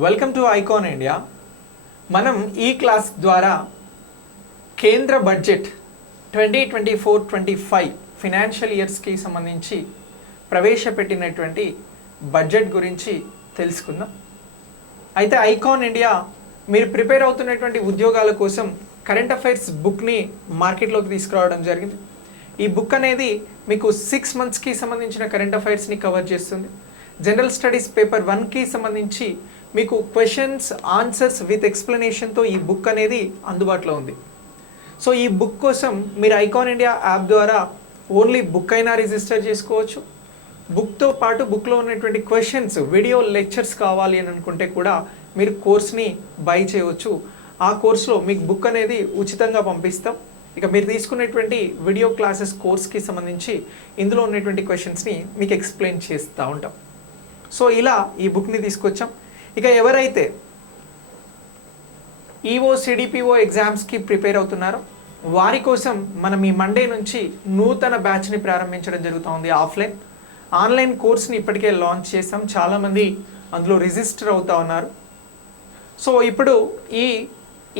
Welcome to icon India. మనం ఈ class ద్వారా కేంద్ర బడ్జెట్ 2024-25 ఫినాన్షియల్ ఇయర్స్కి సంబంధించి ప్రవేశపెట్టినటువంటి బడ్జెట్ గురించి తెలుసుకుందాం. అయితే ఐకాన్ ఇండియా మీరు ప్రిపేర్ అవుతున్నటువంటి ఉద్యోగాల కోసం కరెంట్ అఫైర్స్ బుక్ని మార్కెట్లోకి తీసుకురావడం జరిగింది. ఈ బుక్ అనేది మీకు 6 monthsకి సంబంధించిన కరెంట్ అఫైర్స్ని కవర్ చేస్తుంది. జనరల్ స్టడీస్ పేపర్ 1కి సంబంధించి మీకు క్వశ్చన్స్ ఆన్సర్స్ విత్ ఎక్స్ప్లెనేషన్తో ఈ బుక్ అనేది అందుబాటులో ఉంది. సో ఈ బుక్ కోసం మీరు ఐకాన్ ఇండియా యాప్ ద్వారా ఓన్లీ బుక్ అయినా రిజిస్టర్ చేసుకోవచ్చు. బుక్తో పాటు బుక్లో ఉన్నటువంటి క్వశ్చన్స్ వీడియో లెక్చర్స్ కావాలి అని అనుకుంటే కూడా మీరు కోర్స్ని బై చేయవచ్చు. ఆ కోర్స్లో మీకు బుక్ అనేది ఉచితంగా పంపిస్తాం. ఇక మీరు తీసుకునేటువంటి వీడియో క్లాసెస్ కోర్స్కి సంబంధించి ఇందులో ఉన్నటువంటి క్వశ్చన్స్ని మీకు ఎక్స్ప్లెయిన్ చేస్తూ ఉంటాం. సో ఇలా ఈ బుక్ని తీసుకొచ్చాం. ఇక ఎవరైతే ఈఓ సిడిపిఓ ఎగ్జామ్స్కి ప్రిపేర్ అవుతున్నారో వారి కోసం మనం ఈ మండే నుంచి నూతన బ్యాచ్ని ప్రారంభించడం జరుగుతుంది. ఆన్లైన్ కోర్స్ని ఇప్పటికే లాంచ్ చేసాం. చాలామంది అందులో రిజిస్టర్ అవుతూ ఉన్నారు. సో ఇప్పుడు ఈ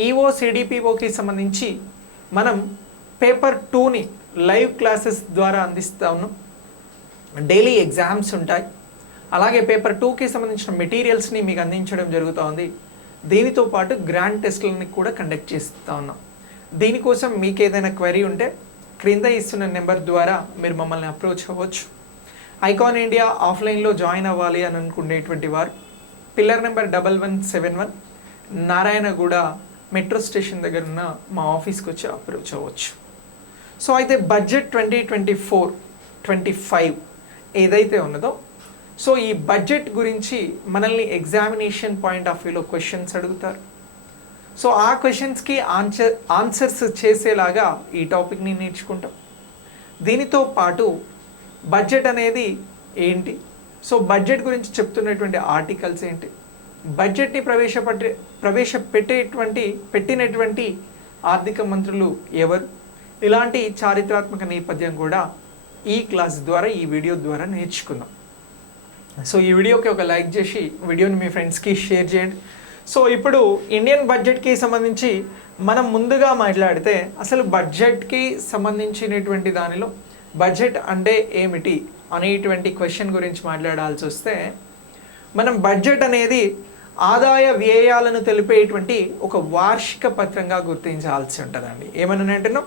ఈఓ సిడిపిఓకి సంబంధించి మనం పేపర్ 2ని లైవ్ క్లాసెస్ ద్వారా అందిస్తూ ఉన్నాం. డైలీ ఎగ్జామ్స్ ఉంటాయి. అలాగే పేపర్ 2కి సంబంధించిన మెటీరియల్స్ని మీకు అందించడం జరుగుతూ ఉంది. దీనితో పాటు గ్రాండ్ టెస్ట్లని కూడా కండక్ట్ చేస్తూ ఉన్నాం. దీనికోసం మీకు ఏదైనా క్వెరీ ఉంటే క్రింద ఇస్తున్న నెంబర్ ద్వారా మీరు మమ్మల్ని అప్రోచ్ అవ్వచ్చు. ఐకాన్ ఇండియా ఆఫ్లైన్లో జాయిన్ అవ్వాలి అని అనుకునేటువంటి వారు pillar number 1171 Narayanguda metro station దగ్గర ఉన్న మా ఆఫీస్కి వచ్చి అప్రోచ్ అవ్వచ్చు. సో అయితే బడ్జెట్ 2024-25 ఏదైతే ఉన్నదో, సో ఈ బడ్జెట్ గురించి మనల్ని ఎగ్జామినేషన్ పాయింట్ ఆఫ్ వ్యూలో క్వశ్చన్స్ అడుగుతారు. సో ఆ క్వశ్చన్స్కి ఆన్సర్స్ చేసేలాగా ఈ టాపిక్ని నేర్చుకుంటాం. దీనితో పాటు బడ్జెట్ అనేది ఏంటి, సో బడ్జెట్ గురించి చెప్తున్నటువంటి ఆర్టికల్స్ ఏంటి, బడ్జెట్ని పెట్టినటువంటి ఆర్థిక మంత్రులు ఎవరు, ఇలాంటి చారిత్రాత్మక నేపథ్యం కూడా ఈ క్లాస్ ద్వారా ఈ వీడియో ద్వారా నేర్చుకుందాం. సో ఈ వీడియోకి ఒక లైక్ చేసి వీడియోని మీ ఫ్రెండ్స్కి షేర్ చేయండి. సో ఇప్పుడు ఇండియన్ బడ్జెట్కి సంబంధించి మనం ముందుగా మాట్లాడితే అసలు బడ్జెట్కి సంబంధించినటువంటి దానిలో బడ్జెట్ అంటే ఏమిటి అనేటువంటి క్వశ్చన్ గురించి మాట్లాడాల్సి వస్తే, మనం బడ్జెట్ అనేది ఆదాయ వ్యయాలను తెలిపేటువంటి ఒక వార్షిక పత్రంగా గుర్తించాల్సి ఉంటుందండి. ఏమని అంటున్నాం,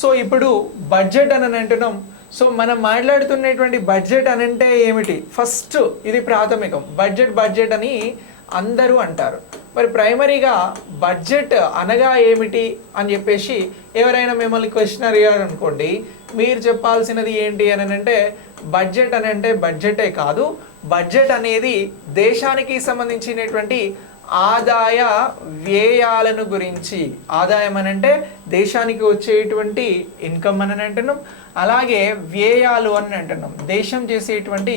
సో ఇప్పుడు బడ్జెట్ అని అంటున్నాం. సో మనం మాట్లాడుతున్నటువంటి బడ్జెట్ అని అంటే ఏమిటి, ఫస్ట్ ఇది ప్రాథమికం. బడ్జెట్ అని అందరూ అంటారు. మరి ప్రైమరీగా బడ్జెట్ అనగా ఏమిటి అని చెప్పేసి ఎవరైనా మిమ్మల్ని క్వశ్చన్ అడిగారు అనుకోండి, మీరు చెప్పాల్సినది ఏంటి అని అంటే బడ్జెట్ అని అంటే బడ్జెటే కాదు, బడ్జెట్ అనేది దేశానికి సంబంధించినటువంటి ఆదాయ వ్యయాలను గురించి. ఆదాయం అని అంటే దేశానికి వచ్చేటువంటి ఇన్కమ్ అని అంటున్నాం. అలాగే వ్యయాలు అని అంటున్నాం, దేశం చేసేటువంటి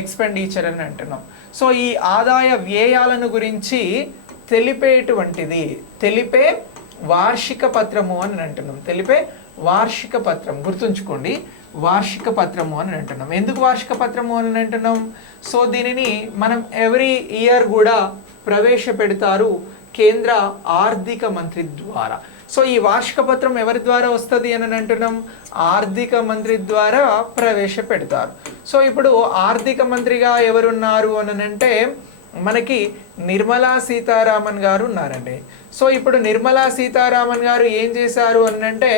ఎక్స్పెండిచర్ అని అంటున్నాం. సో ఈ ఆదాయ వ్యయాలను గురించి తెలిపే వార్షిక పత్రము అని అంటున్నాం. తెలిపే వార్షిక పత్రం, గుర్తుంచుకోండి, వార్షిక పత్రము అని అంటున్నాం. ఎందుకు వార్షిక పత్రము అని అంటున్నాం, సో దీనిని మనం ఎవ్రీ ఇయర్ కూడా ప్రవేశపెడతారు కేంద్ర ఆర్థిక మంత్రి ద్వారా. సో ఈ వార్షిక పత్రం ఎవరి ద్వారా వస్తుంది అని అంటున్నాం, ఆర్థిక మంత్రి ద్వారా ప్రవేశపెడతారు. సో ఇప్పుడు ఆర్థిక మంత్రిగా ఎవరున్నారు అని అంటే మనకి నిర్మలా సీతారామన్ గారు ఉన్నారండి. సో ఇప్పుడు నిర్మలా సీతారామన్ గారు ఏం చేశారు అని అంటే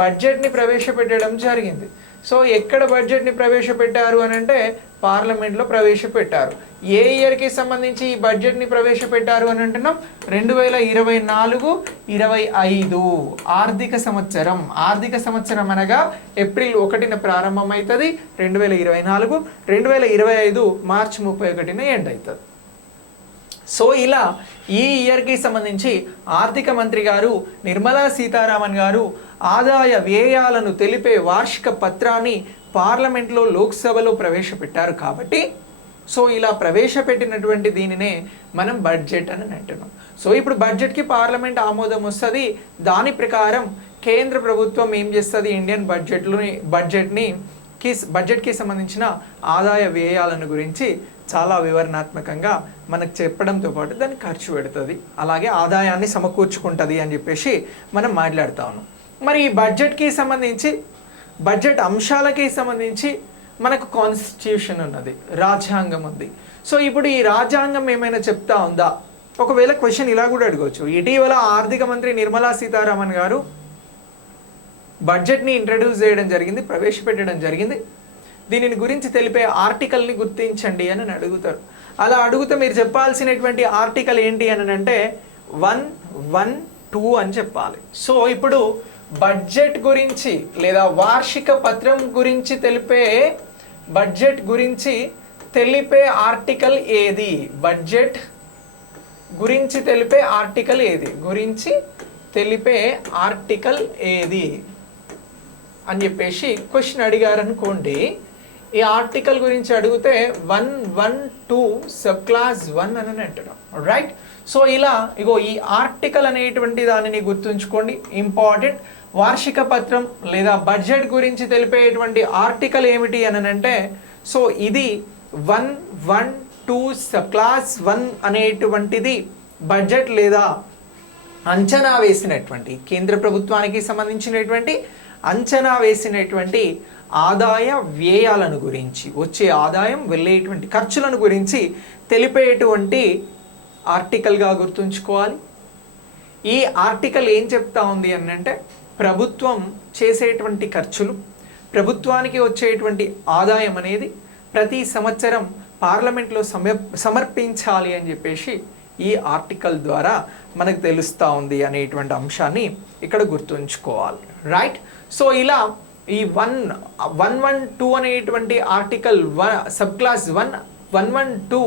బడ్జెట్ని ప్రవేశపెట్టడం జరిగింది. సో ఎక్కడ బడ్జెట్ని ప్రవేశపెట్టారు అని అంటే పార్లమెంట్లో ప్రవేశపెట్టారు. ఏ ఇయర్కి సంబంధించి ఈ బడ్జెట్ని ప్రవేశపెట్టారు అని అంటున్నాం, 2024-25 ఆర్థిక సంవత్సరం. ఆర్థిక సంవత్సరం అనగా ఏప్రిల్ 1న ప్రారంభమవుతుంది, 2024, 2025 మార్చి 31న ఎండ్ అవుతుంది. సో ఇలా ఈ ఇయర్కి సంబంధించి ఆర్థిక మంత్రి గారు నిర్మలా సీతారామన్ గారు ఆదాయ వ్యయాలను తెలిపే వార్షిక పత్రాన్ని పార్లమెంట్లో లోక్సభలో ప్రవేశపెట్టారు. కాబట్టి సో ఇలా ప్రవేశపెట్టినటువంటి దీనినే మనం బడ్జెట్ అని అంటున్నాం. సో ఇప్పుడు బడ్జెట్కి పార్లమెంట్ ఆమోదం వస్తుంది. దాని ప్రకారం కేంద్ర ప్రభుత్వం ఏం చేస్తుంది, ఇండియన్ బడ్జెట్కి సంబంధించిన ఆదాయ వ్యయాలను గురించి చాలా వివరణాత్మకంగా మనకు చెప్పడంతో పాటు దాన్ని ఖర్చు పెడుతుంది, అలాగే ఆదాయాన్ని సమకూర్చుకుంటుంది అని చెప్పేసి మనం మాట్లాడుతా ఉన్నాం. మరి ఈ బడ్జెట్కి సంబంధించి, బడ్జెట్ అంశాలకి సంబంధించి మనకు కాన్స్టిట్యూషన్ ఉన్నది, రాజ్యాంగం ఉంది. సో ఇప్పుడు ఈ రాజ్యాంగం ఏమైనా చెప్తా ఉందా? ఒకవేళ క్వశ్చన్ ఇలా కూడా అడగవచ్చు. ఇటీవల ఆర్థిక మంత్రి నిర్మలా సీతారామన్ గారు బడ్జెట్ని ఇంట్రడ్యూస్ చేయడం జరిగింది, ప్రవేశపెట్టడం జరిగింది. దీనిని గురించి తెలిపే ఆర్టికల్ని గుర్తించండి అని అడుగుతారు. అలా అడుగుతే మీరు చెప్పాల్సినటువంటి ఆర్టికల్ ఏంటి అని అంటే 112 అని చెప్పాలి. సో ఇప్పుడు బడ్జెట్ గురించి లేదా వార్షిక పత్రం గురించి తెలిపే, బడ్జెట్ గురించి తెలిపే ఆర్టికల్ ఏది? బడ్జెట్ గురించి తెలిపే ఆర్టికల్ ఏది? గురించి తెలిపే ఆర్టికల్ ఏది అని చెప్పేసి క్వశ్చన్ అడిగారు అనుకోండి. ఈ ఆర్టికల్ గురించి అడిగితే 112 సబ్ క్లాస్ 1 అని అంటున్నాం, రైట్? సో ఇలా ఇగో ఈ ఆర్టికల్ అనేటువంటి దానిని గుర్తుంచుకోండి, ఇంపార్టెంట్. వార్షిక పత్రం లేదా బడ్జెట్ గురించి తెలిపేటువంటి ఆర్టికల్ ఏమిటి అని అంటే, సో ఇది 112 సబ్ క్లాస్ 1 అనేటువంటిది బడ్జెట్ లేదా అంచనా వేసినటువంటి, కేంద్ర ప్రభుత్వానికి సంబంధించినటువంటి అంచనా వేసినటువంటి ఆదాయ వ్యయాలను గురించి, వచ్చే ఆదాయం వెళ్ళేటువంటి ఖర్చులను గురించి తెలిపేటువంటి ఆర్టికల్గా గుర్తుంచుకోవాలి. ఈ ఆర్టికల్ ఏం చెప్తా ఉంది అని అంటే, ప్రభుత్వం చేసేటువంటి ఖర్చులు, ప్రభుత్వానికి వచ్చేటువంటి ఆదాయం అనేది ప్రతి సంవత్సరం పార్లమెంట్లో సమర్పించాలి అని చెప్పేసి ఈ ఆర్టికల్ ద్వారా మనకు తెలుస్తూ ఉంది అనేటువంటి అంశాన్ని ఇక్కడ గుర్తుంచుకోవాలి, రైట్? సో ఇలా ఈ 112 అనేటువంటి article sub class 1, 112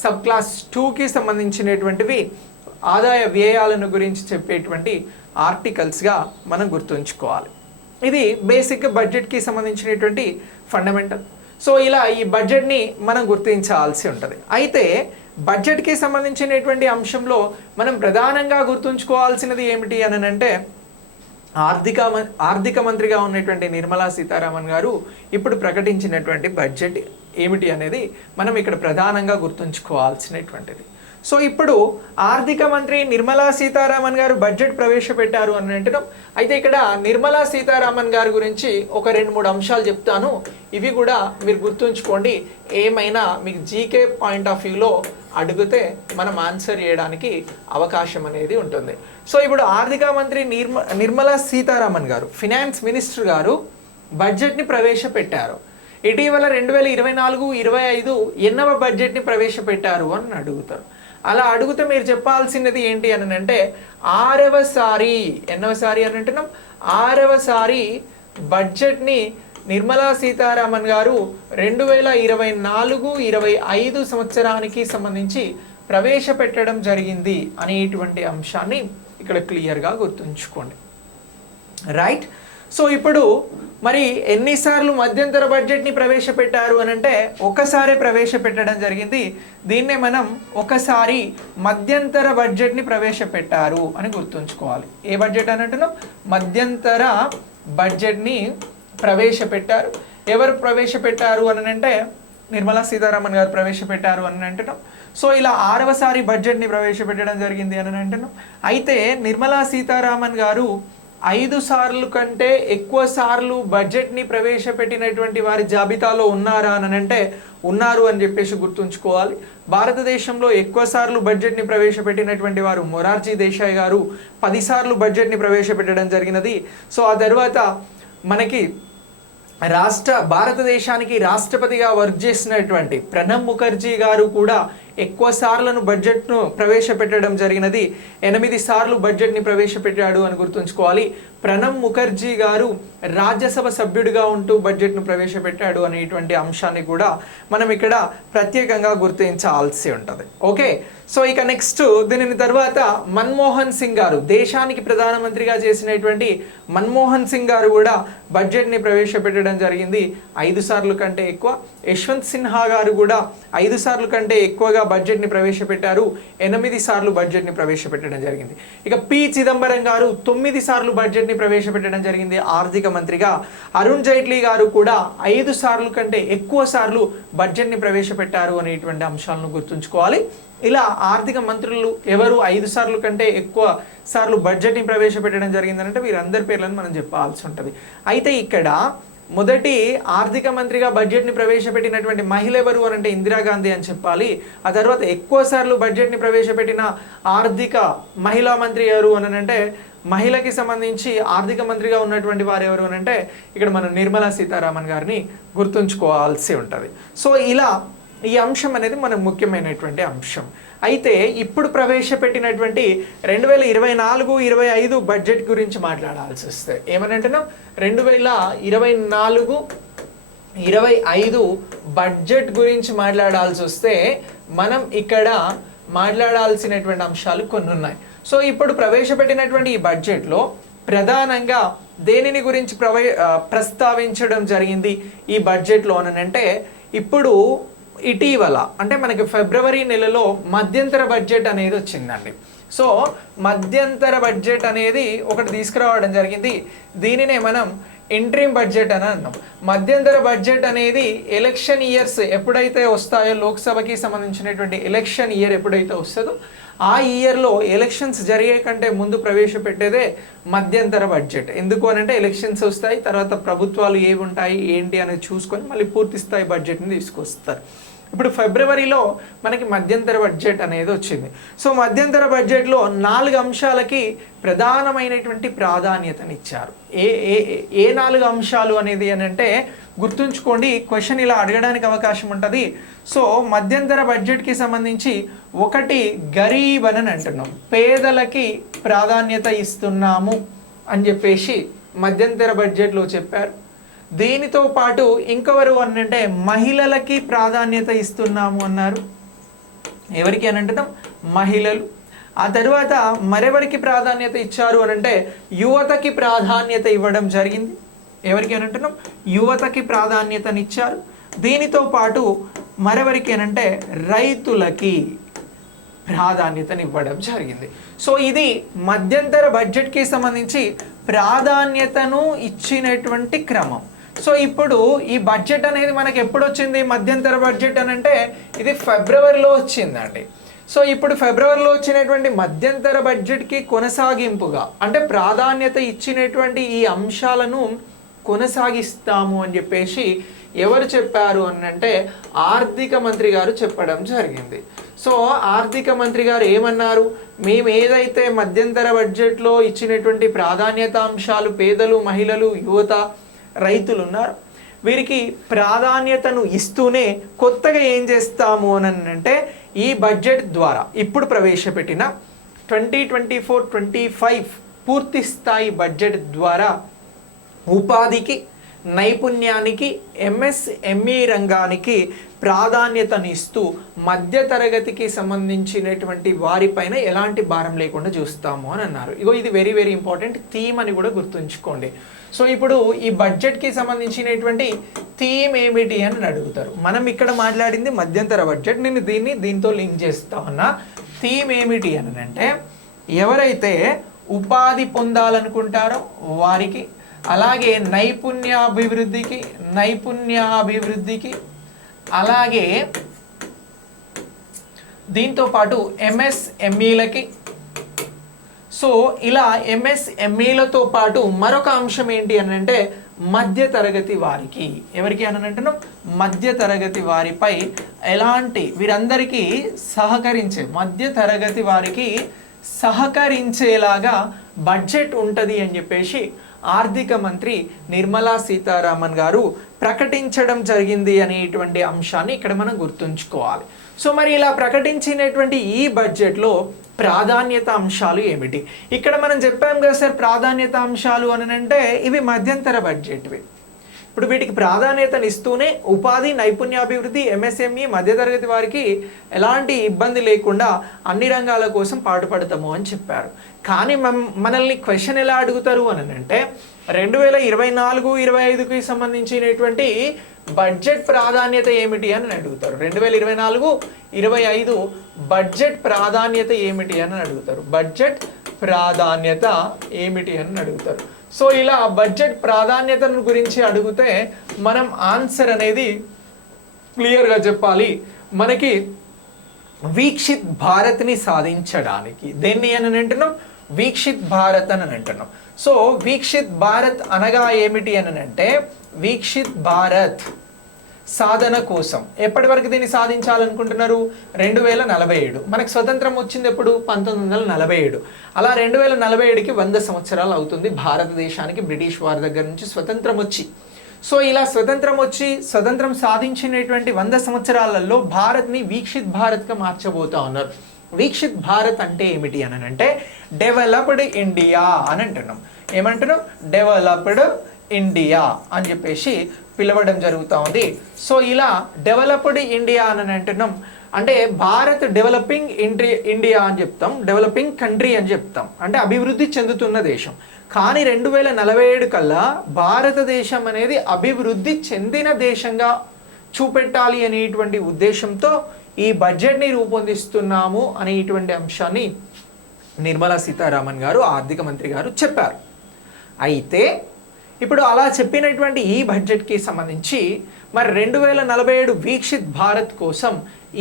sub class 2కి సంబంధించినటువంటివి ఆదాయ వ్యయాలను గురించి చెప్పేటువంటి ఆర్టికల్స్గా మనం గుర్తుంచుకోవాలి. ఇది బేసిక్ బడ్జెట్కి సంబంధించినటువంటి ఫండమెంటల్. సో ఇలా ఈ బడ్జెట్ని మనం గుర్తించాల్సి ఉంటుంది. అయితే బడ్జెట్కి సంబంధించినటువంటి అంశంలో మనం ప్రధానంగా గుర్తుంచుకోవాల్సినది ఏమిటి అని అంటే, ఆర్థిక మంత్రిగా ఉన్నటువంటి నిర్మలా సీతారామన్ గారు ఇప్పుడు ప్రకటించినటువంటి బడ్జెట్ ఏమిటి అనేది మనం ఇక్కడ ప్రధానంగా గుర్తుంచుకోవాల్సినటువంటిది. సో ఇప్పుడు ఆర్థిక మంత్రి నిర్మలా సీతారామన్ గారు బడ్జెట్ ప్రవేశపెట్టారు అని అంటున్నాం. అయితే ఇక్కడ నిర్మలా సీతారామన్ గారి గురించి ఒక 2-3 అంశాలు చెప్తాను. ఇవి కూడా మీరు గుర్తుంచుకోండి. ఏమైనా మీకు జీకే పాయింట్ ఆఫ్ వ్యూలో అడిగితే మనం ఆన్సర్ చేయడానికి అవకాశం అనేది ఉంటుంది. సో ఇప్పుడు ఆర్థిక మంత్రి నిర్మలా సీతారామన్ గారు, ఫినాన్స్ మినిస్టర్ గారు బడ్జెట్ని ప్రవేశపెట్టారు. ఇటీవల 2024-25 ఎన్నవ బడ్జెట్ని ప్రవేశపెట్టారు అని అడుగుతారు. అలా అడిగితే మీరు చెప్పాల్సినది ఏంటి అని అంటే, 6వసారి, ఎన్నవసారి అని అంటున్నాం, 6వసారి బడ్జెట్ని నిర్మలా సీతారామన్ గారు 2024-25 సంవత్సరానికి సంబంధించి ప్రవేశపెట్టడం జరిగింది అనేటువంటి అంశాన్ని ఇక్కడ క్లియర్గా గుర్తుంచుకోండి, రైట్? సో ఇప్పుడు మరి ఎన్నిసార్లు మధ్యంతర బడ్జెట్ని ప్రవేశపెట్టారు అని అంటే, ఒకసారి ప్రవేశపెట్టడం జరిగింది. దీన్నే మనం ఒకసారి మధ్యంతర బడ్జెట్ని ప్రవేశపెట్టారు అని గుర్తుంచుకోవాలి. ఏ బడ్జెట్ అని అంటున్నాం? మధ్యంతర బడ్జెట్ని ప్రవేశపెట్టారు. ఎవరు ప్రవేశపెట్టారు అని అంటే, నిర్మలా సీతారామన్ గారు ప్రవేశపెట్టారు అని అంటున్నాం. సో ఇలా 6వసారి బడ్జెట్ని ప్రవేశపెట్టడం జరిగింది అని అంటున్నాం. అయితే నిర్మలా సీతారామన్ గారు 5 సార్లు కంటే ఎక్కువ సార్లు బడ్జెట్ని ప్రవేశపెట్టినటువంటి వారి జాబితాలో ఉన్నారా అని అంటే, ఉన్నారు అని చెప్పేసి గుర్తుంచుకోవాలి. భారతదేశంలో ఎక్కువ సార్లు బడ్జెట్ని ప్రవేశపెట్టినటువంటి వారు మొరార్జీ దేశాయ్ గారు 10 సార్లు బడ్జెట్ని ప్రవేశపెట్టడం జరిగినది. సో ఆ తర్వాత మనకి భారతదేశానికి రాష్ట్రపతిగా వర్క్ చేసినటువంటి ప్రణబ్ ముఖర్జీ గారు కూడా ఎక్కువ సార్లను బడ్జెట్ను ప్రవేశపెట్టడం జరిగినది. 8 సార్లు బడ్జెట్ని ప్రవేశపెట్టాడు అని గుర్తుంచుకోవాలి. ప్రణబ్ ముఖర్జీ గారు రాజ్యసభ సభ్యుడిగా ఉంటూ బడ్జెట్ను ప్రవేశపెట్టాడు అనేటువంటి అంశాన్ని కూడా మనం ఇక్కడ ప్రత్యేకంగా గుర్తించాల్సి ఉంటుంది. ఓకే, సో ఇక నెక్స్ట్ దీని తర్వాత మన్మోహన్ సింగ్ గారు, దేశానికి ప్రధానమంత్రిగా చేసినటువంటి మన్మోహన్ సింగ్ గారు కూడా బడ్జెట్ని ప్రవేశపెట్టడం జరిగింది 5 సార్లు కంటే ఎక్కువ. యశ్వంత్ సిన్హా గారు కూడా 5 సార్లు కంటే ఎక్కువగా బడ్జెట్ని ప్రవేశపెట్టారు. 8 సార్లు బడ్జెట్ని ప్రవేశపెట్టడం జరిగింది. ఇక పి చిదంబరం గారు 9 సార్లు బడ్జెట్ని బడ్జెట్ని ప్రవేశపెట్టడం జరిగింది ఆర్థిక మంత్రిగా. అరుణ్ జైట్లీ గారు కూడా 5 సార్లు కంటే ఎక్కువ సార్లు బడ్జెట్ని ప్రవేశపెట్టారు అనేటువంటి అంశాలను గుర్తుంచుకోవాలి. ఇలా ఆర్థిక మంత్రులు ఎవరు 5 సార్లు కంటే ఎక్కువ సార్లు బడ్జెట్ని ప్రవేశపెట్టడం జరిగిందంటే వీరందరి పేర్లను మనం చెప్పాల్సి ఉంటుంది. అయితే ఇక్కడ మొదటి ఆర్థిక మంత్రిగా బడ్జెట్ని ప్రవేశపెట్టినటువంటి మహిళ ఎవరు అని అంటే ఇందిరాగాంధీ అని చెప్పాలి. ఆ తర్వాత ఎక్కువ సార్లు బడ్జెట్ని ప్రవేశపెట్టిన ఆర్థిక మహిళా మంత్రి ఎవరు అని అంటే మహిళకి సంబంధించి ఆర్థిక మంత్రిగా ఉన్నటువంటి వారు ఎవరు అని అంటే ఇక్కడ మనం నిర్మలా సీతారామన్ గారిని గుర్తుంచుకోవాల్సి ఉంటుంది. సో ఇలా ఈ అంశం అనేది మనకు ముఖ్యమైనటువంటి అంశం. అయితే ఇప్పుడు ప్రవేశపెట్టినటువంటి 2024-25 బడ్జెట్ గురించి మాట్లాడాల్సి వస్తే ఏమనంటున్నాం, 2024-25 బడ్జెట్ గురించి మాట్లాడాల్సి వస్తే మనం ఇక్కడ మాట్లాడాల్సినటువంటి అంశాలు కొన్ని ఉన్నాయి. సో ఇప్పుడు ప్రవేశపెట్టినటువంటి ఈ బడ్జెట్లో ప్రధానంగా దేనిని గురించి ప్రస్తావించడం జరిగింది ఈ బడ్జెట్లో అంటే ఇప్పుడు ఇటీవల అంటే మనకి ఫిబ్రవరి నెలలో మధ్యంతర బడ్జెట్ అనేది వచ్చిందండి. సో మధ్యంతర బడ్జెట్ అనేది ఒకటి తీసుకురావడం జరిగింది. దీనినే మనం ఇంట్రీమ్ బడ్జెట్ అని అన్నాం. మధ్యంతర బడ్జెట్ అనేది ఎలక్షన్ ఇయర్స్ ఎప్పుడైతే వస్తాయో, లోక్సభకి సంబంధించినటువంటి ఎలక్షన్ ఇయర్ ఎప్పుడైతే వస్తుందో ఆ ఇయర్లో ఎలక్షన్స్ జరిగే కంటే ముందు ప్రవేశపెట్టేదే మధ్యంతర బడ్జెట్. ఎందుకు అని అంటే ఎలక్షన్స్ వస్తాయి, తర్వాత ప్రభుత్వాలు ఏవి ఉంటాయి ఏంటి అనేది చూసుకొని మళ్ళీ పూర్తి స్థాయి బడ్జెట్ని తీసుకొస్తారు. ఇప్పుడు ఫిబ్రవరిలో మనకి మధ్యంతర బడ్జెట్ అనేది వచ్చింది. సో మధ్యంతర బడ్జెట్లో 4 అంశాలకి ప్రధానమైనటువంటి ప్రాధాన్యతనిచ్చారు. ఏ 4 అంశాలు అనేది అని అంటే గుర్తుంచుకోండి, క్వశ్చన్ ఇలా అడగడానికి అవకాశం ఉంటుంది. సో మధ్యంతర బడ్జెట్కి సంబంధించి ఒకటి గరీబ్ అని అంటున్నాం, పేదలకి ప్రాధాన్యత ఇస్తున్నాము అని చెప్పేసి మధ్యంతర బడ్జెట్లో చెప్పారు. దీనితో పాటు ఇంకెవరు అని అంటే మహిళలకి ప్రాధాన్యత ఇస్తున్నాము అన్నారు. ఎవరికి అని అంటున్నాం, మహిళలు. ఆ తర్వాత మరెవరికి ప్రాధాన్యత ఇచ్చారు అని అంటే యువతకి ప్రాధాన్యత ఇవ్వడం జరిగింది. ఎవరికి అని అంటున్నాం, యువతకి ప్రాధాన్యతనిచ్చారు. దీనితో పాటు మరెవరికి అని అంటే రైతులకి ప్రాధాన్యతనివ్వడం జరిగింది. సో ఇది మధ్యంతర బడ్జెట్కి సంబంధించి ప్రాధాన్యతను ఇచ్చినటువంటి క్రమం. సో ఇప్పుడు ఈ బడ్జెట్ అనేది మనకి ఎప్పుడు వచ్చింది, మధ్యంతర బడ్జెట్ అని అంటే ఇది ఫిబ్రవరిలో వచ్చిందండి. సో ఇప్పుడు ఫిబ్రవరిలో వచ్చినటువంటి మధ్యంతర బడ్జెట్కి కొనసాగింపుగా అంటే ప్రాధాన్యత ఇచ్చినటువంటి ఈ అంశాలను కొనసాగిస్తాము అని చెప్పేసి ఎవరు చెప్పారు అని అంటే ఆర్థిక మంత్రి గారు చెప్పడం జరిగింది. సో ఆర్థిక మంత్రి గారు ఏమన్నారు, మేము ఏదైతే మధ్యంతర బడ్జెట్లో ఇచ్చినటువంటి ప్రాధాన్యత అంశాలు పేదలు, మహిళలు, యువత, రైతులు ఉన్నారు, వీరికి ప్రాధాన్యతను ఇస్తూనే కొత్తగా ఏం చేస్తాము అని అంటే ఈ బడ్జెట్ ద్వారా ఇప్పుడు ప్రవేశపెట్టిన 2024-25 పూర్తి స్థాయి బడ్జెట్ ద్వారా ఉపాధికి, నైపుణ్యానికి, ఎంఎస్ఎంఈ రంగానికి ప్రాధాన్యతను ఇస్తూ మధ్యతరగతికి సంబంధించినటువంటి వారిపైన ఎలాంటి భారం లేకుండా చూస్తాము అని అన్నారు. ఇగో ఇది వెరీ వెరీ ఇంపార్టెంట్ థీమ్ అని కూడా గుర్తుంచుకోండి. సో ఇప్పుడు ఈ బడ్జెట్కి సంబంధించినటువంటి థీమ్ ఏమిటి అని అడుగుతారు. మనం ఇక్కడ మాట్లాడింది మధ్యంతర బడ్జెట్, నేను దీంతో లింక్ చేస్తా ఉన్నా. థీమ్ ఏమిటి అని అంటే ఎవరైతే ఉపాధి పొందాలనుకుంటారో వారికి, అలాగే నైపుణ్యాభివృద్ధికి, అలాగే దీంతో పాటు ఎంఎస్ఎంఈలకి. సో ఇలా ఎంఎస్ఎంఈలతో పాటు మరొక అంశం ఏంటి అని అంటే మధ్యతరగతి వారికి. ఎవరికి అని అంటున్నాం, మధ్యతరగతి వారిపై ఎలాంటి వీరందరికీ మధ్యతరగతి వారికి సహకరించేలాగా బడ్జెట్ ఉంటుంది అని చెప్పేసి ఆర్థిక మంత్రి నిర్మలా సీతారామన్ గారు ప్రకటించడం జరిగింది అనేటువంటి అంశాన్ని ఇక్కడ మనం గుర్తుంచుకోవాలి. సో మరి ఇలా ప్రకటించినటువంటి ఈ బడ్జెట్లో ప్రాధాన్యత అంశాలు ఏమిటి? ఇక్కడ మనం చెప్పాం కదా సార్, ప్రాధాన్యత అంశాలు అని అంటే ఇవి మధ్యంతర బడ్జెట్వి. ఇప్పుడు వీటికి ప్రాధాన్యతను ఇస్తూనే ఉపాధి, నైపుణ్యాభివృద్ధి, ఎంఎస్ఎంఈ, మధ్యతరగతి వారికి ఎలాంటి ఇబ్బంది లేకుండా అన్ని రంగాల కోసం పాటుపడతాము అని చెప్పారు. కానీ మనల్ని క్వశ్చన్ ఎలా అడుగుతారు అని అంటే 2024-25కి సంబంధించినటువంటి బడ్జెట్ ప్రాధాన్యత ఏమిటి అని అడుగుతారు. 2024-25 బడ్జెట్ ప్రాధాన్యత ఏమిటి అని అడుగుతారు. బడ్జెట్ ప్రాధాన్యత ఏమిటి అని అడుగుతారు. సో ఇలా బడ్జెట్ ప్రాధాన్యతను గురించి అడిగితే మనం ఆన్సర్ అనేది క్లియర్గా చెప్పాలి. మనకి వీక్షిత్ భారత్ని సాధించడానికి దేన్ని అని అంటున్నాం, వీక్షిత్ భారత్ అని అంటున్నాం. సో వీక్షిత్ భారత్ అనగా ఏమిటి అని అంటే, వీక్షిత్ భారత్ సాధన కోసం ఎప్పటి వరకు దీన్ని సాధించాలనుకుంటున్నారు, 2047. మనకు స్వతంత్రం వచ్చింది ఎప్పుడు, 1947. అలా 2047కి 100 సంవత్సరాలు అవుతుంది భారతదేశానికి బ్రిటిష్ వారి దగ్గర నుంచి స్వతంత్రం వచ్చి. సో ఇలా స్వతంత్రం సాధించినటువంటి 100 సంవత్సరాలలో భారత్ని వీక్షిత్ భారత్గా మార్చబోతా ఉన్నారు. వీక్షిత్ భారత్ అంటే ఏమిటి అని అంటే, డెవలప్డ్ ఇండియా అని అంటున్నాం. ఏమంటున్నాం, డెవలప్డ్ ఇండియా అని చెప్పేసి పిలవడం జరుగుతూ ఉంది. సో ఇలా డెవలప్డ్ ఇండియా అని అంటున్నాం. అంటే భారత్ డెవలపింగ్ ఇండియా అని చెప్తాం, డెవలపింగ్ కంట్రీ అని చెప్తాం, అంటే అభివృద్ధి చెందుతున్న దేశం. కానీ 2047 కల్లా భారతదేశం అనేది అభివృద్ధి చెందిన దేశంగా చూపెట్టాలి అనేటువంటి ఉద్దేశంతో ఈ బడ్జెట్ని రూపొందిస్తున్నాము అనేటువంటి అంశాన్ని నిర్మలా సీతారామన్ గారు, ఆర్థిక మంత్రి గారు చెప్పారు. అయితే ఇప్పుడు అలా చెప్పినటువంటి ఈ బడ్జెట్కి సంబంధించి మరి 2047 వీక్షిత్ భారత్ కోసం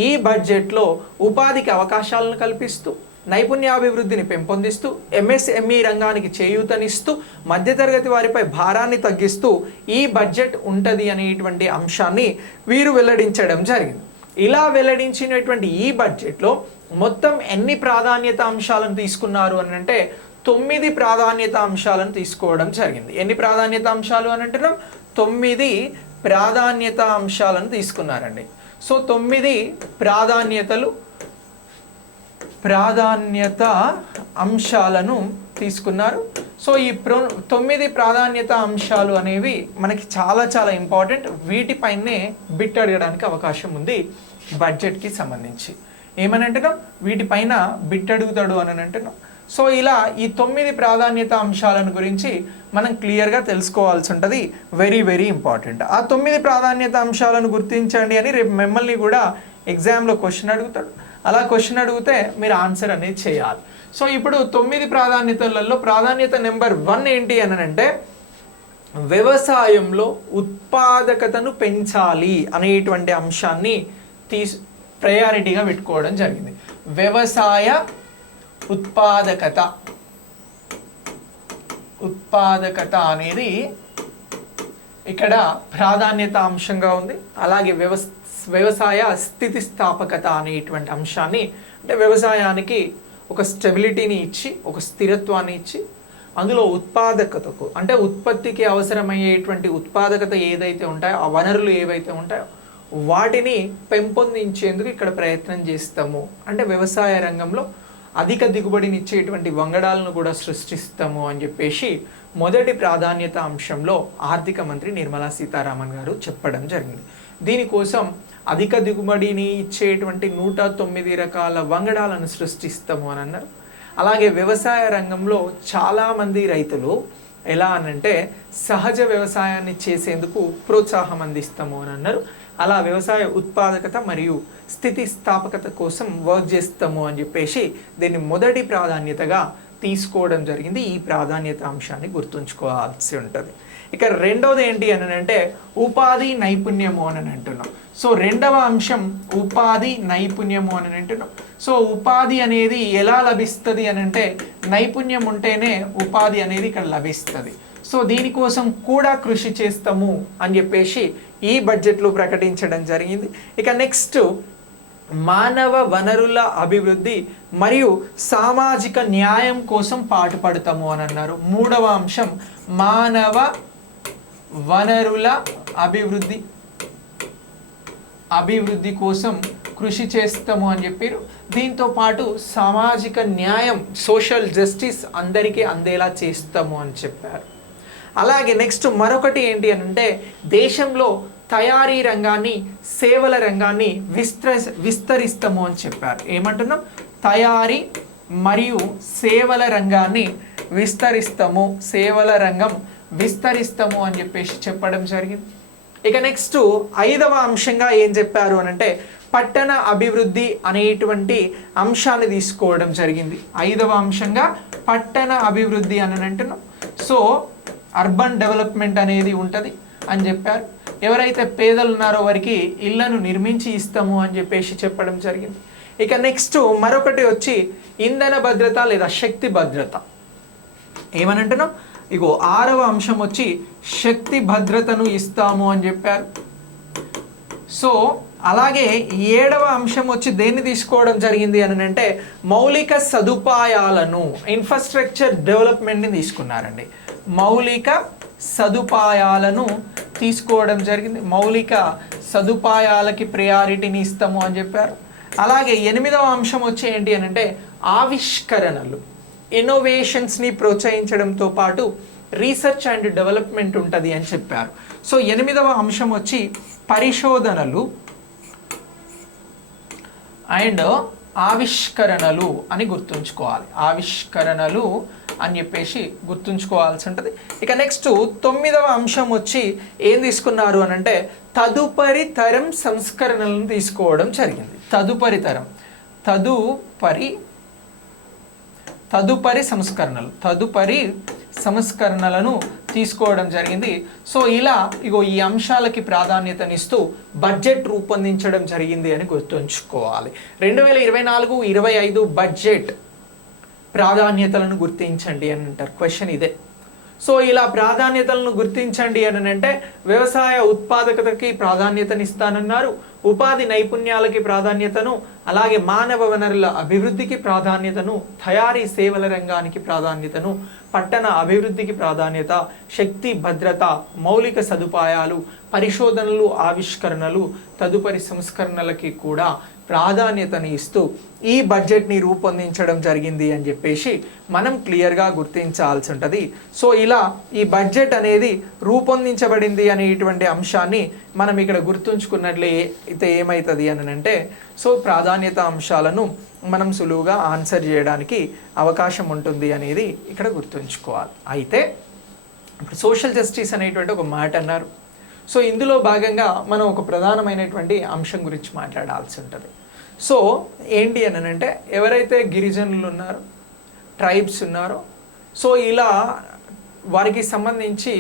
ఈ బడ్జెట్లో ఉపాధికి అవకాశాలను కల్పిస్తూ, నైపుణ్యాభివృద్ధిని పెంపొందిస్తూ, ఎంఎస్ఎంఈ రంగానికి చేయూతనిస్తూ, మధ్యతరగతి వారిపై భారాన్ని తగ్గిస్తూ ఈ బడ్జెట్ ఉంటుంది అనేటువంటి అంశాన్ని వీరు వెల్లడించడం జరిగింది. ఇలా వెల్లడించినటువంటి ఈ బడ్జెట్లో మొత్తం ఎన్ని ప్రాధాన్యత అంశాలను తీసుకున్నారు అని అంటే, 9 ప్రాధాన్యత అంశాలను తీసుకోవడం జరిగింది. ఎన్ని ప్రాధాన్యత అంశాలు అని అంటున్నాం, 9 ప్రాధాన్యత అంశాలను తీసుకున్నారండి. సో 9 ప్రాధాన్యత అంశాలను తీసుకున్నారు. సో ఈ 9 ప్రాధాన్యత అంశాలు అనేవి మనకి చాలా చాలా ఇంపార్టెంట్. వీటిపైనే బిట్ అడగడానికి అవకాశం ఉంది బడ్జెట్కి సంబంధించి. ఏమని అంటున్నాం, వీటిపైన బిట్ అడుగుతాడు అని అంటున్నాం. సో ఇలా ఈ 9 ప్రాధాన్యత అంశాలను గురించి మనం క్లియర్గా తెలుసుకోవాల్సి ఉంటుంది. Very very important. ఆ 9 ప్రాధాన్యత అంశాలను గుర్తించండి అని రేపు మిమ్మల్ని కూడా ఎగ్జామ్లో క్వశ్చన్ అడుగుతాడు. అలా క్వశ్చన్ అడిగితే మీరు ఆన్సర్ అనేది చేయాలి. సో ఇప్పుడు 9 ప్రాధాన్యతలలో ప్రాధాన్యత నెంబర్ 1 ఏంటి అని అంటే, వ్యవసాయంలో ఉత్పాదకతను పెంచాలి అనేటువంటి అంశాన్ని ప్రయారిటీగా పెట్టుకోవడం జరిగింది. వ్యవసాయ ఉత్పాదకత అనేది ఇక్కడ ప్రాధాన్యత అంశంగా ఉంది. అలాగే వ్యవసాయ స్థితిస్థాపకత అనేటువంటి అంశాన్ని, అంటే వ్యవసాయానికి ఒక స్టెబిలిటీని ఇచ్చి, ఒక స్థిరత్వాన్ని ఇచ్చి, అందులో ఉత్పాదకతకు అంటే ఉత్పత్తికి అవసరమయ్యేటువంటి ఉత్పాదకత ఏదైతే ఉంటాయో, ఆ వనరులు ఏవైతే ఉంటాయో వాటిని పెంపొందించేందుకు ఇక్కడ ప్రయత్నం చేస్తాము. అంటే వ్యవసాయ రంగంలో అధిక దిగుబడిని ఇచ్చేటువంటి వంగడాలను కూడా సృష్టిస్తాము అని చెప్పేసి మొదటి ప్రాధాన్యత అంశంలో ఆర్థిక మంత్రి నిర్మలా సీతారామన్ గారు చెప్పడం జరిగింది. దీనికోసం అధిక దిగుబడిని ఇచ్చేటువంటి 109 రకాల వంగడాలను సృష్టిస్తాము అని అన్నారు. అలాగే వ్యవసాయ రంగంలో చాలామంది రైతులు ఎలా అనంటే సహజ వ్యవసాయాన్ని చేసేందుకు ప్రోత్సాహం అందిస్తాము అని అన్నారు. అలా వ్యవసాయ ఉత్పాదకత మరియు స్థితిస్థాపకత కోసం వర్క్ చేస్తాము అని చెప్పేసి దీన్ని మొదటి ప్రాధాన్యతగా తీసుకోవడం జరిగింది. ఈ ప్రాధాన్యత అంశాన్ని గుర్తుంచుకోవాల్సి ఉంటుంది. ఇక రెండవది ఏంటి అని అంటే ఉపాధి నైపుణ్యము అని అంటున్నాం. సో రెండవ అంశం ఉపాధి నైపుణ్యము అని అంటున్నాం. సో ఉపాధి అనేది ఎలా లభిస్తుంది అని అంటే, నైపుణ్యం ఉంటేనే ఉపాధి అనేది ఇక్కడ లభిస్తుంది. సో దీనికోసం కూడా కృషి చేస్తాము అని చెప్పేసి ఈ బడ్జెట్లో ప్రకటించడం జరిగింది. ఇక నెక్స్ట్ మానవ వనరుల అభివృద్ధి మరియు సామాజిక న్యాయం కోసం పాటుపడతాము అని అన్నారు. మూడవ అంశం మానవ వనరుల అభివృద్ధి కోసం కృషి చేస్తాము అని చెప్పారు. దీంతో పాటు సామాజిక న్యాయం, సోషల్ జస్టిస్ అందరికీ అందేలా చేస్తాము అని చెప్పారు. అలాగే నెక్స్ట్ మరొకటి ఏంటి అని అంటే, దేశంలో తయారీ రంగాన్ని, సేవల రంగాన్ని విస్తరిస్తాము అని చెప్పారు. ఏమంటున్నాం, తయారీ మరియు సేవల రంగాన్ని విస్తరిస్తాము, సేవల రంగం విస్తరిస్తాము అని చెప్పేసి చెప్పడం జరిగింది. ఇక నెక్స్ట్ 5వ అంశంగా ఏం చెప్పారు అని అంటే, పట్టణ అభివృద్ధి అనేటువంటి అంశాన్ని తీసుకోవడం జరిగింది. 5వ అంశంగా పట్టణ అభివృద్ధి అని అంటున్నాం. సో అర్బన్ డెవలప్మెంట్ అనేది ఉంటుంది అని చెప్పారు. ఎవరైతే పేదలు ఉన్నారో వారికి ఇళ్లను నిర్మించి ఇస్తాము అని చెప్పేసి చెప్పడం జరిగింది. ఇక నెక్స్ట్ మరొకటి వచ్చి ఇంధన భద్రత లేదా శక్తి భద్రత. ఏమనంటున్నాం, ఇగో 6వ అంశం వచ్చి శక్తి భద్రతను ఇస్తాము అని చెప్పారు. సో అలాగే 7వ అంశం వచ్చి దేన్ని తీసుకోవడం జరిగింది అని అంటే మౌలిక సదుపాయాలను, ఇన్ఫ్రాస్ట్రక్చర్ డెవలప్మెంట్ని తీసుకున్నారండి. మౌలిక సదుపాయాలను తీసుకోవడం జరిగింది. మౌలిక సదుపాయాలకి ప్రయారిటీని ఇస్తాము అని చెప్పారు. అలాగే 8వ అంశం వచ్చి ఏంటి అని అంటే ఆవిష్కరణలు, ఇన్నోవేషన్స్ని ప్రోత్సహించడంతో పాటు రీసెర్చ్ అండ్ డెవలప్మెంట్ ఉంటుంది అని చెప్పారు. సో 8వ అంశం వచ్చి పరిశోధనలు అండ్ ఆవిష్కరణలు అని గుర్తుంచుకోవాలి. ఆవిష్కరణలు అని చెప్పేసి గుర్తుంచుకోవాల్సి ఉంటుంది. ఇక నెక్స్ట్ 9వ అంశం వచ్చి ఏం తీసుకున్నారు అని అంటే తదుపరి తరం సంస్కరణలను తీసుకోవడం జరిగింది. తదుపరి తరం, తదుపరి సంస్కరణలను తీసుకోవడం జరిగింది. సో ఇలా ఇగో ఈ అంశాలకి ప్రాధాన్యతనిస్తూ బడ్జెట్ రూపొందించడం జరిగింది అని గుర్తుంచుకోవాలి. 2024-25 బడ్జెట్ ప్రాధాన్యతలను గుర్తించండి అని అంటారు. క్వశ్చన్ ఇదే. సో ఇలా ప్రాధాన్యతలను గుర్తించండి అని అంటే వ్యవసాయ ఉత్పాదకతకి ప్రాధాన్యతనిస్తానన్నారు, ఉపాధి నైపుణ్యాలకి ప్రాధాన్యతను, అలాగే మానవ వనరుల అభివృద్ధికి ప్రాధాన్యతను, తయారీ సేవల రంగానికి ప్రాధాన్యతను, పట్టణ అభివృద్ధికి ప్రాధాన్యత, శక్తి భద్రత, మౌలిక సదుపాయాలు, పరిశోధనలు, ఆవిష్కరణలు, తదుపరి సంస్కరణలకి కూడా ప్రాధాన్యతని ఇస్తూ ఈ బడ్జెట్ని రూపొందించడం జరిగింది అని చెప్పేసి మనం క్లియర్గా గుర్తించాల్సి ఉంటుంది. సో ఇలా ఈ బడ్జెట్ అనేది రూపొందించబడింది అనేటువంటి అంశాన్ని మనం ఇక్కడ గుర్తుంచుకున్నట్లయితే ఏమవుతుంది అని అంటే సో ప్రాధాన్యత అంశాలను మనం సులువుగా ఆన్సర్ చేయడానికి అవకాశం ఉంటుంది అనేది ఇక్కడ గుర్తుంచుకోవాలి. అయితే ఇప్పుడు సోషల్ జస్టిస్ అనేటువంటి ఒక మాట అన్నారు. సో ఇందులో భాగంగా మనం ఒక ప్రధానమైనటువంటి అంశం గురించి మాట్లాడాల్సి ఉంటుంది. సో ఏంటి అని అంటే ఎవరైతే గిరిజనులు ఉన్నారో, ట్రైబ్స్ ఉన్నారో, సో ఇలా వారికి సంబంధించి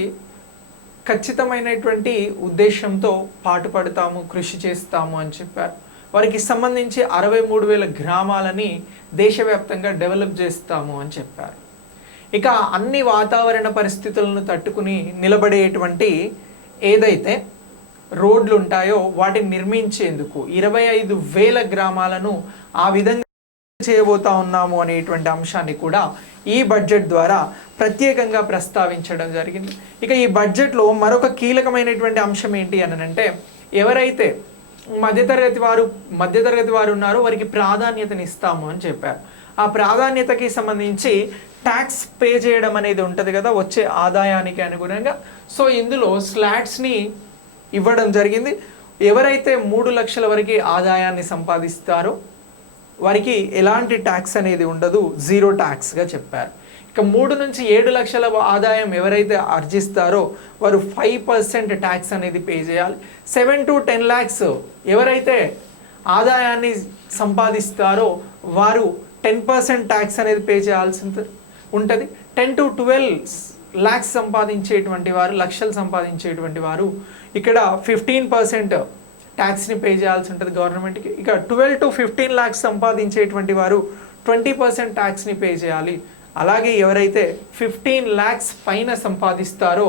ఖచ్చితమైనటువంటి ఉద్దేశంతో పాటుపడతాము, కృషి చేస్తాము అని చెప్పారు. వారికి సంబంధించి 63,000 గ్రామాలని దేశవ్యాప్తంగా డెవలప్ చేస్తాము అని చెప్పారు. ఇక అన్ని వాతావరణ పరిస్థితులను తట్టుకుని నిలబడేటువంటి ఏదైతే రోడ్లు ఉంటాయో వాటిని నిర్మించేందుకు 25,000 గ్రామాలను ఆ విధంగా చేయబోతా ఉన్నాము అనేటువంటి అంశాన్ని కూడా ఈ బడ్జెట్ ద్వారా ప్రత్యేకంగా ప్రస్తావించడం జరిగింది. ఇక ఈ బడ్జెట్లో మరొక కీలకమైనటువంటి అంశం ఏంటి అని అంటే ఎవరైతే మధ్యతరగతి వారు ఉన్నారో వారికి ప్రాధాన్యతని ఇస్తాము అని చెప్పారు. ఆ ప్రాధాన్యతకి సంబంధించి ట్యాక్స్ పే చేయడం అనేది ఉంటుంది కదా వచ్చే ఆదాయానికి అనుగుణంగా. సో ఇందులో స్లాట్స్ని ఇవ్వడం జరిగింది. ఎవరైతే 3 లక్షల వరకు ఆదాయాన్ని సంపాదిస్తారో వారికి ఎలాంటి ట్యాక్స్ అనేది ఉండదు, 0 ట్యాక్స్గా చెప్పారు. ఇక 3 నుంచి 7 లక్షల ఆదాయం ఎవరైతే ఆర్జిస్తారో వారు 5% ట్యాక్స్ అనేది పే చేయాలి. 7 to 10 lakhs ఎవరైతే ఆదాయాన్ని సంపాదిస్తారో వారు 10% ట్యాక్స్ అనేది పే చేయాల్సి ఉంటుంది. 10 to 12 lakhs సంపాదించేటువంటి వారు, లక్షలు సంపాదించేటువంటి వారు ఇక్కడ 15% ట్యాక్స్ని పే చేయాల్సి ఉంటుంది గవర్నమెంట్కి. ఇక 12 to 15 lakhs సంపాదించేటువంటి వారు 20% ట్యాక్స్ని పే చేయాలి. అలాగే ఎవరైతే 15 lakhs పైన సంపాదిస్తారో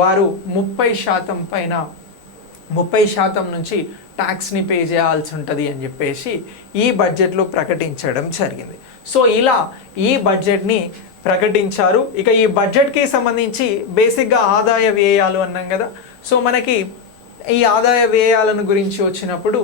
వారు 30% నుంచి ట్యాక్స్ని పే చేయాల్సి ఉంటుంది అని చెప్పేసి ఈ బడ్జెట్లో ప్రకటించడం జరిగింది. సో ఇలా ఈ బడ్జెట్ని ప్రకటించారు. ఇక ఈ బడ్జెట్కి సంబంధించి బేసిక్గా ఆదాయ వ్యయాలు అన్నాం కదా. సో మనకి ఈ ఆదాయ వ్యయాలను గురించి వచ్చినప్పుడు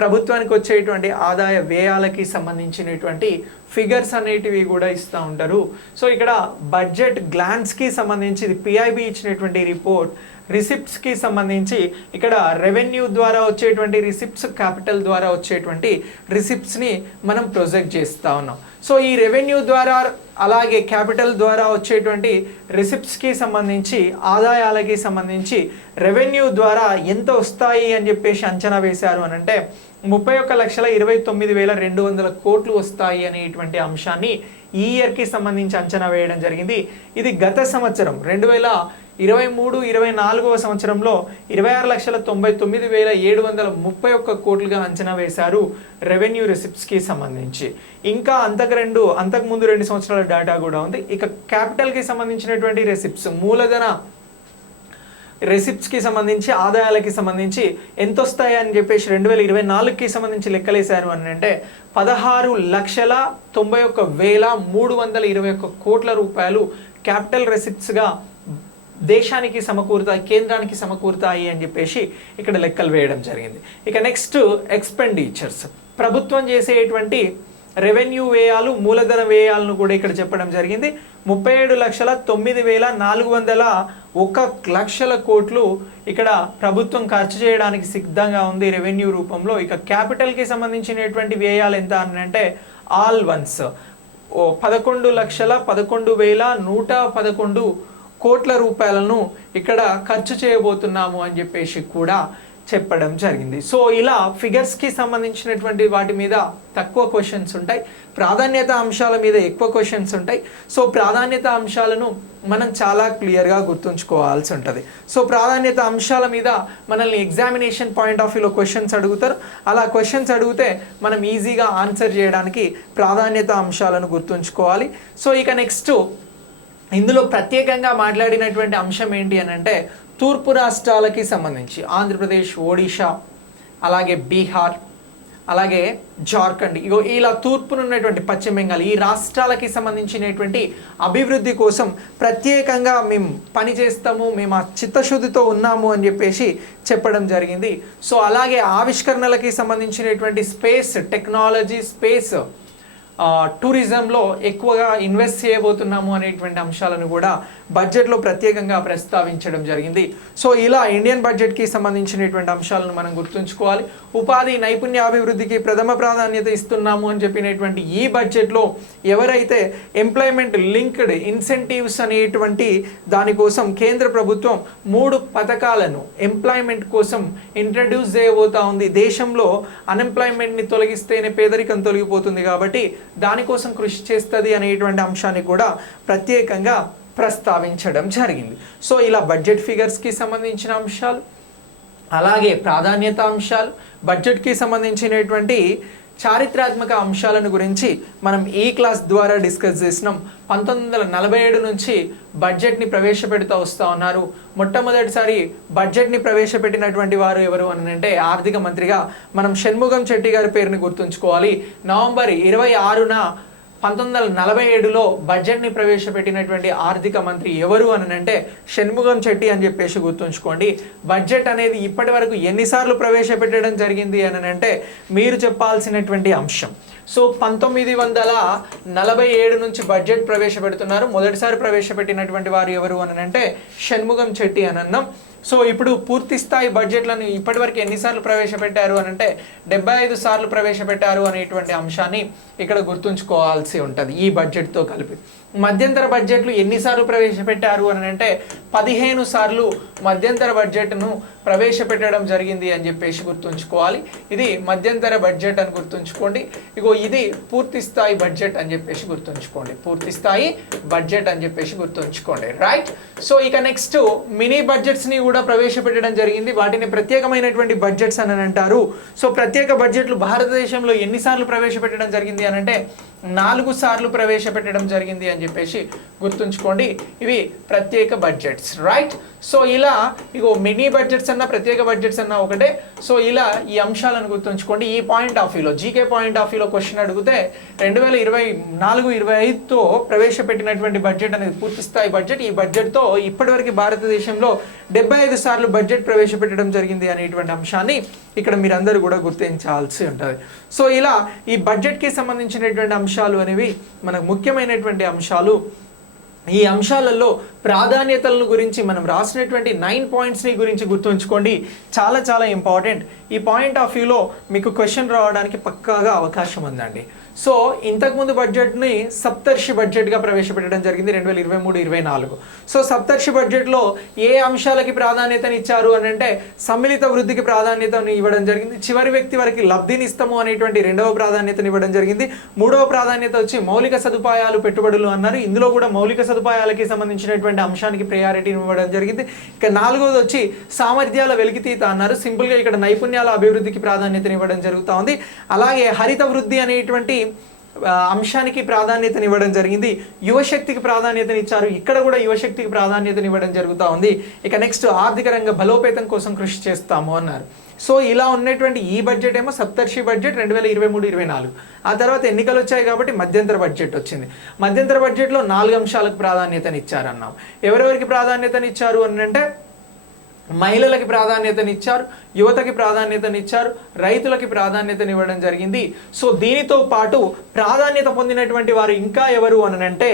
ప్రభుత్వానికి వచ్చేటువంటి ఆదాయ వ్యయాలకి సంబంధించినటువంటి ఫిగర్స్ అనేటివి కూడా ఇస్తూ ఉంటారు. సో ఇక్కడ బడ్జెట్ గ్లాన్స్కి సంబంధించి పిఐబి ఇచ్చినటువంటి రిపోర్ట్, రిసిప్ట్స్కి సంబంధించి ఇక్కడ రెవెన్యూ ద్వారా వచ్చేటువంటి రిసిప్ట్స్, క్యాపిటల్ ద్వారా వచ్చేటువంటి రిసిప్ట్స్ని మనం ప్రొజెక్ట్ చేస్తూ ఉన్నాం. సో ఈ రెవెన్యూ ద్వారా అలాగే క్యాపిటల్ ద్వారా వచ్చేటువంటి రిసిప్ట్స్కి సంబంధించి ఆదాయాలకి సంబంధించి రెవెన్యూ ద్వారా ఎంత వస్తాయి అని చెప్పేసి అంచనా వేశారు అని అంటే 31,29,200 కోట్లు వస్తాయి అనేటువంటి అంశాన్ని ఈ ఇయర్కి సంబంధించి అంచనా వేయడం జరిగింది. ఇది గత సంవత్సరం 23-24వ సంవత్సరంలో 26,99,731 కోట్లుగా అంచనా వేశారు రెవెన్యూ రిసిప్ట్స్కి సంబంధించి. ఇంకా అంతకుముందు 2 సంవత్సరాల డేటా కూడా ఉంది. ఇక క్యాపిటల్కి సంబంధించినటువంటి రెసిప్ట్స్, మూలధన రెసిప్ట్స్కి సంబంధించి, ఆదాయాలకి సంబంధించి ఎంత వస్తాయని చెప్పేసి 2024కి సంబంధించి లెక్కలేశారు అని అంటే 16,91,321 కోట్ల రూపాయలు క్యాపిటల్ రెసిప్ట్స్గా దేశానికి సమకూరుతాయి, కేంద్రానికి సమకూరుతాయి అని చెప్పేసి ఇక్కడ లెక్కలు వేయడం జరిగింది. ఇక నెక్స్ట్ ఎక్స్పెండిచర్స్, ప్రభుత్వం చేసేటువంటి రెవెన్యూ వ్యయాలు, మూలధన వ్యయాలను కూడా ఇక్కడ చెప్పడం జరిగింది. 37,9,401 కోట్లు ఇక్కడ ప్రభుత్వం ఖర్చు చేయడానికి సిద్ధంగా ఉంది రెవెన్యూ రూపంలో. ఇక క్యాపిటల్కి సంబంధించినటువంటి వ్యయాలు ఎంత అని అంటే ఆల్ వన్స్ 11,11,111 కోట్ల రూపాయలను ఇక్కడ ఖర్చు చేయబోతున్నాము అని చెప్పేసి కూడా చెప్పడం జరిగింది. సో ఇలా ఫిగర్స్కి సంబంధించినటువంటి వాటి మీద తక్కువ క్వశ్చన్స్ ఉంటాయి, ప్రాధాన్యత అంశాల మీద ఎక్కువ క్వశ్చన్స్ ఉంటాయి. సో ప్రాధాన్యత అంశాలను మనం చాలా క్లియర్గా గుర్తుంచుకోవాల్సి ఉంటుంది. సో ప్రాధాన్యత అంశాల మీద మనల్ని ఎగ్జామినేషన్ పాయింట్ ఆఫ్ వ్యూలో క్వశ్చన్స్ అడుగుతారు. అలా క్వశ్చన్స్ అడిగితే మనం ఈజీగా ఆన్సర్ చేయడానికి ప్రాధాన్యత అంశాలను గుర్తుంచుకోవాలి. సో ఇక నెక్స్ట్ ఇందులో ప్రత్యేకంగా మాట్లాడినటువంటి అంశం ఏంటి అని అంటే తూర్పు రాష్ట్రాలకి సంబంధించి ఆంధ్రప్రదేశ్, ఒడిషా, అలాగే బీహార్, అలాగే జార్ఖండ్, ఇలా తూర్పునున్నటువంటి పశ్చిమ బెంగాల్, ఈ రాష్ట్రాలకి సంబంధించినటువంటి అభివృద్ధి కోసం ప్రత్యేకంగా మేము పనిచేస్తాము, మేము ఆ చిత్తశుద్ధితో ఉన్నాము అని చెప్పేసి చెప్పడం జరిగింది. సో అలాగే ఆవిష్కరణలకి సంబంధించినటువంటి స్పేస్ టెక్నాలజీ, స్పేస్ టూరిజంలో ఎక్కువగా ఇన్వెస్ట్ చేయబోతున్నాము అనేటువంటి అంశాలను కూడా బడ్జెట్లో ప్రత్యేకంగా ప్రస్తావించడం జరిగింది. సో ఇలా ఇండియన్ బడ్జెట్కి సంబంధించినటువంటి అంశాలను మనం గుర్తుంచుకోవాలి. ఉపాధి నైపుణ్య అభివృద్ధికి ప్రథమ ప్రాధాన్యత ఇస్తున్నాము అని చెప్పినటువంటి ఈ బడ్జెట్లో ఎవరైతే ఎంప్లాయ్మెంట్ లింక్డ్ ఇన్సెంటివ్స్ అనేటువంటి దానికోసం కేంద్ర ప్రభుత్వం 3 పథకాలను ఎంప్లాయ్మెంట్ కోసం ఇంట్రడ్యూస్ చేయబోతా ఉంది. దేశంలో అన్ఎంప్లాయ్మెంట్ని తొలగిస్తేనే పేదరికం తొలగిపోతుంది కాబట్టి దానికోసం కృషి చేస్తుంది అనేటువంటి అంశాన్ని కూడా ప్రత్యేకంగా ప్రస్తావించడం జరిగింది. సో ఇలా బడ్జెట్ ఫిగర్స్కి సంబంధించిన అంశాలు, అలాగే ప్రాధాన్యత అంశాలు, బడ్జెట్కి సంబంధించినటువంటి చారిత్రాత్మక అంశాలను గురించి మనం ఈ క్లాస్ ద్వారా డిస్కస్ చేసినాం. 1947 నుంచి బడ్జెట్ని ప్రవేశపెడుతూ వస్తూ ఉన్నారు. మొట్టమొదటిసారి బడ్జెట్ని ప్రవేశపెట్టినటువంటి వారు ఎవరు అని అంటే ఆర్థిక మంత్రిగా మనం షణ్ముగం చెట్టి గారి పేరుని గుర్తుంచుకోవాలి. నవంబర్ 26న 1947లో బడ్జెట్ని ప్రవేశపెట్టినటువంటి ఆర్థిక మంత్రి ఎవరు అని అంటే షణ్ముగం చెట్టి అని చెప్పేసి గుర్తుంచుకోండి. బడ్జెట్ అనేది ఇప్పటి వరకు ఎన్నిసార్లు ప్రవేశపెట్టడం జరిగింది అని అంటే మీరు చెప్పాల్సినటువంటి అంశం. సో 1947 నుంచి బడ్జెట్ ప్రవేశపెడుతున్నారు. మొదటిసారి ప్రవేశపెట్టినటువంటి వారు ఎవరు అని అంటే షణ్ముగం చెట్టి అని అన్నాం. సో ఇప్పుడు పూర్తి స్థాయి బడ్జెట్లను ఇప్పటివరకు ఎన్నిసార్లు ప్రవేశపెట్టారు అని అంటే 75 సార్లు ప్రవేశపెట్టారు అనేటువంటి అంశాన్ని ఇక్కడ గుర్తుంచుకోవాల్సి ఉంటుంది ఈ బడ్జెట్తో కలిపి. మధ్యంతర బడ్జెట్లు ఎన్నిసార్లు ప్రవేశపెట్టారు అని అంటే 15 సార్లు మధ్యంతర బడ్జెట్ను ప్రవేశపెట్టడం జరిగింది అని చెప్పేసి గుర్తుంచుకోవాలి. ఇది మధ్యంతర బడ్జెట్ అని గుర్తుంచుకోండి. ఇది పూర్తి స్థాయి బడ్జెట్ అని చెప్పేసి గుర్తుంచుకోండి. పూర్తి స్థాయి బడ్జెట్ అని చెప్పేసి గుర్తుంచుకోండి, రైట్. సో ఇక నెక్స్ట్ మినీ బడ్జెట్స్ని కూడా ప్రవేశపెట్టడం జరిగింది. వాటిని ప్రత్యేకమైనటువంటి బడ్జెట్స్ అని అంటారు. సో ప్రత్యేక బడ్జెట్లు భారతదేశంలో ఎన్నిసార్లు ప్రవేశపెట్టడం జరిగింది అని అంటే 4 సార్లు ప్రవేశపెట్టడం జరిగింది అని చెప్పేసి గుర్తుంచుకోండి. ఇవి ప్రత్యేక బడ్జెట్స్, రైట్. సో ఇలా మినీ బడ్జెట్స్ అన్న ప్రత్యేక బడ్జెట్స్ అన్న ఒకటే. సో ఇలా ఈ అంశాలను గుర్తుంచుకోండి. ఈ పాయింట్ ఆఫ్ వ్యూలో జీకే పాయింట్ ఆఫ్ వ్యూలో క్వశ్చన్ అడిగితే 2024-25తో ప్రవేశపెట్టినటువంటి బడ్జెట్ అనేది పూర్తి స్థాయి బడ్జెట్. ఈ బడ్జెట్తో ఇప్పటివరకు భారతదేశంలో 75 సార్లు బడ్జెట్ ప్రవేశపెట్టడం జరిగింది అనేటువంటి అంశాన్ని ఇక్కడ మీరందరూ కూడా గుర్తించాల్సి ఉంటుంది. సో ఇలా ఈ బడ్జెట్కి సంబంధించినటువంటి అంశాలు అనేవి మనకు ముఖ్యమైనటువంటి అంశాలు. ఈ అంశాలలో ప్రాధాన్యతలను గురించి మనం రాసినటువంటి 9 పాయింట్స్ని గురించి గుర్తుంచుకోండి. చాలా చాలా ఇంపార్టెంట్. ఈ పాయింట్ ఆఫ్ వ్యూలో మీకు క్వశ్చన్ రావడానికి పక్కాగా అవకాశం ఉందండి. సో ఇంతకుముందు బడ్జెట్ని సప్తర్షి బడ్జెట్గా ప్రవేశపెట్టడం జరిగింది 2023-24. సో సప్తర్షి బడ్జెట్లో ఏ అంశాలకి ప్రాధాన్యతనిచ్చారు అని అంటే సమ్మిళిత వృద్ధికి ప్రాధాన్యతను ఇవ్వడం జరిగింది. చివరి వ్యక్తి వరకు లబ్ధినిస్తాము అనేటువంటి రెండవ ప్రాధాన్యతను ఇవ్వడం జరిగింది. మూడవ ప్రాధాన్యత వచ్చి మౌలిక సదుపాయాలు పెట్టుబడులు అన్నారు. ఇందులో కూడా మౌలిక సదుపాయాలకి సంబంధించినటువంటి అంశానికి ప్రయారిటీని ఇవ్వడం జరిగింది. ఇక నాలుగవది వచ్చి సామర్థ్యాల వెలికితీత అన్నారు. సింపుల్గా ఇక్కడ నైపుణ్యాల అభివృద్ధికి ప్రాధాన్యతని ఇవ్వడం జరుగుతూ ఉంది. అలాగే హరిత వృద్ధి అనేటువంటి అంశానికి ప్రాధాన్యతనివ్వడం జరిగింది. యువశక్తికి ప్రాధాన్యతనిచ్చారు. ఇక్కడ కూడా యువశక్తికి ప్రాధాన్యతనివ్వడం జరుగుతూ ఉంది. ఇక నెక్స్ట్ ఆర్థిక రంగ బలోపేతం కోసం కృషి చేస్తాము అన్నారు. సో ఇలా ఉన్నటువంటి ఈ బడ్జెట్ ఏమో సప్తర్షి బడ్జెట్ 2023-24. ఆ తర్వాత ఎన్నికలు వచ్చాయి కాబట్టి మధ్యంతర బడ్జెట్ వచ్చింది. మధ్యంతర బడ్జెట్లో 4 అంశాలకు ప్రాధాన్యతనిచ్చారన్నాం. ఎవరెవరికి ప్రాధాన్యతనిచ్చారు అని అంటే మహిళలకి ప్రాధాన్యతనిచ్చారు, యువతకి ప్రాధాన్యతనిచ్చారు, రైతులకి ప్రాధాన్యతనివ్వడం జరిగింది. సో దీనితో పాటు ప్రాధాన్యత పొందినటువంటి వారు ఇంకా ఎవరు అని అంటే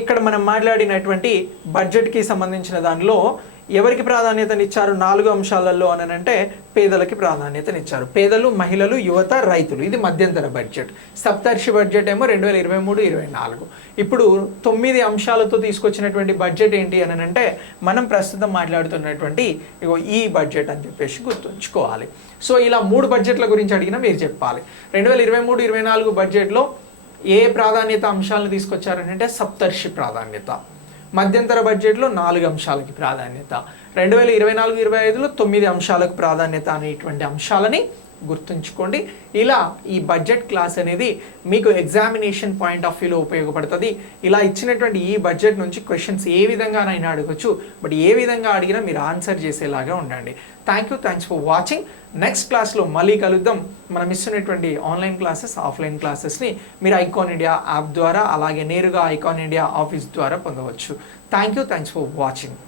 ఇక్కడ మనం మాట్లాడినటువంటి బడ్జెట్కి సంబంధించిన దానిలో ఎవరికి ప్రాధాన్యతనిచ్చారు 4 అంశాలలో అని అంటే పేదలకి ప్రాధాన్యతనిచ్చారు. పేదలు, మహిళలు, యువత, రైతులు. ఇది మధ్యంతర బడ్జెట్. సప్తర్షి బడ్జెట్ ఏమో 2023-24. ఇప్పుడు 9 అంశాలతో తీసుకొచ్చినటువంటి బడ్జెట్ ఏంటి అని అంటే మనం ప్రస్తుతం మాట్లాడుతున్నటువంటి ఈ బడ్జెట్ అని చెప్పేసి గుర్తుంచుకోవాలి. సో ఇలా 3 బడ్జెట్ల గురించి అడిగినా మీరు చెప్పాలి. 2023-24 బడ్జెట్లో ఏ ప్రాధాన్యత అంశాలను తీసుకొచ్చారనంటే సప్తర్షి ప్రాధాన్యత. మధ్యంతర బడ్జెట్లో 4 అంశాలకి ప్రాధాన్యత. 2024-25లో 9 అంశాలకు ప్రాధాన్యత అనేటువంటి అంశాలని గుర్తుంచుకోండి. ఇలా ఈ బడ్జెట్ క్లాస్ అనేది మీకు ఎగ్జామినేషన్ పాయింట్ ఆఫ్ వ్యూలో ఉపయోగపడుతుంది. ఇలా ఇచ్చినటువంటి ఈ బడ్జెట్ నుంచి క్వశ్చన్స్ ఏ విధంగానైనా అడగచ్చు. బట్ ఏ విధంగా అడిగినా మీరు ఆన్సర్ చేసేలాగా ఉండండి. Thanks for watching. నెక్స్ట్ క్లాస్లో మళ్ళీ కలుద్దాం. మనం ఇస్తున్నటువంటి ఆన్లైన్ క్లాసెస్, ఆఫ్లైన్ క్లాసెస్ని మీరు ఐకాన్ ఇండియా యాప్ ద్వారా అలాగే నేరుగా ఐకాన్ ఇండియా ఆఫీస్ ద్వారా పొందవచ్చు. Thanks for watching.